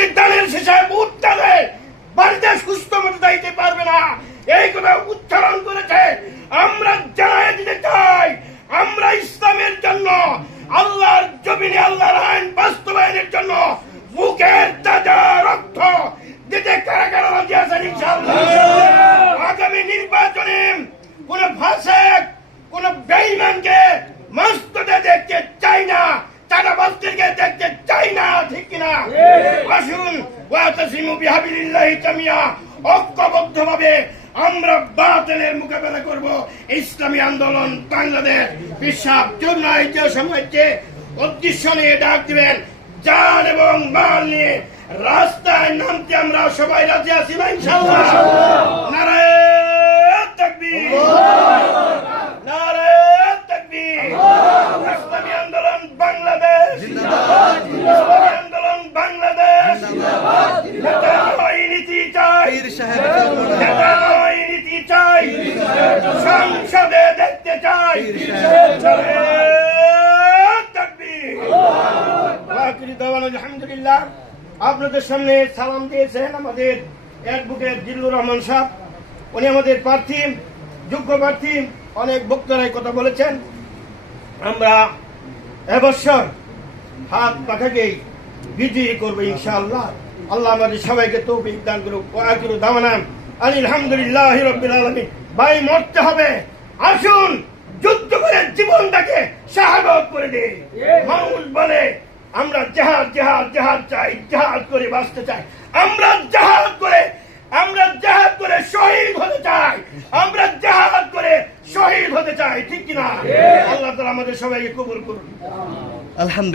যদি দানের শেষে উঠতে দেয় বাড়িতে সুস্থ মতো যাইতে পারবে না। এই কথা উচ্চারণ করেছে। আমরা জানাই দিতে চাই আমরা ইসলামের জন্য আল্লাহর জমিনে আল্লাহর আইন বাস্তবায়নের জন্য মুখের তাজা রক্ত দিতে কারা কারা রাজি আছেন ইনশাআল্লাহ। আগামী নির্বাচনে কোন ফাসেক কোন বেঈমানকে মস্তদে দেখতে চাই না টাকা বাস্তিরকে দেখতে চাই না ঠিক কিনা আসুন ওয়াতাসিমু বিহাবিলিল্লাহি জামিয়া। ঐক্যবদ্ধভাবে আমরা বাতিলের মোকাবেলা করব। ইসলামী আন্দোলন বাংলাদেশ বিশ্বাস জন্য যে সময়কে উদ্দেশ্য নিয়ে ডাক দিবেন। জান এবং মাল নিয়ে রাস্তায় নামতে আমরা সবাই রাজি আছি, ইনশাআল্লাহ নারায়ণ তাকবীর নারায়ণ তাকবীর ইসলামী আন্দোলন বাংলাদেশ ইসলামী আন্দোলন বাংলাদেশ নেতা নয়, নীতি চাই নেতা নয়, নীতি চাই সংসদে দেখতে চাই। আলহামদুলিল্লাহ আপনাদের সামনে সালাম দিয়েছেন আমাদের অ্যাডভোকেট জিল্লুর রহমান সাহেব উনি আমাদের প্রার্থী যোগ্য প্রার্থী অনেক বক্তারাই কথা বলেছেন। আমরা এবছর হাত পাখাকেই বিজয়ী করব ইনশাআল্লাহ। আল্লাহ আমাদের সবাইকে তৌফিক দান করুক দাওয়ানা আলহামদুলিল্লাহ রব্বিল আলামিন। ভাই মরতে হবে। আসুন যুদ্ধ করে জীবনটাকে শাহাদত করে দে মানুষ বলে আমরা জাহাজ জাহাজ জাহাজ চাই জাহাজ করে বাঁচতে চাই। আমরা জাহাজ করে আমরা জাহাজ করে শহীদ হতে চাই। আমরা জাহাজ করে শহীদ হতে চাই ঠিক কিনা? আল্লাহ তাআলা আমাদের সবাইকে কবুল করুন। আলহামদুলিল্লাহ।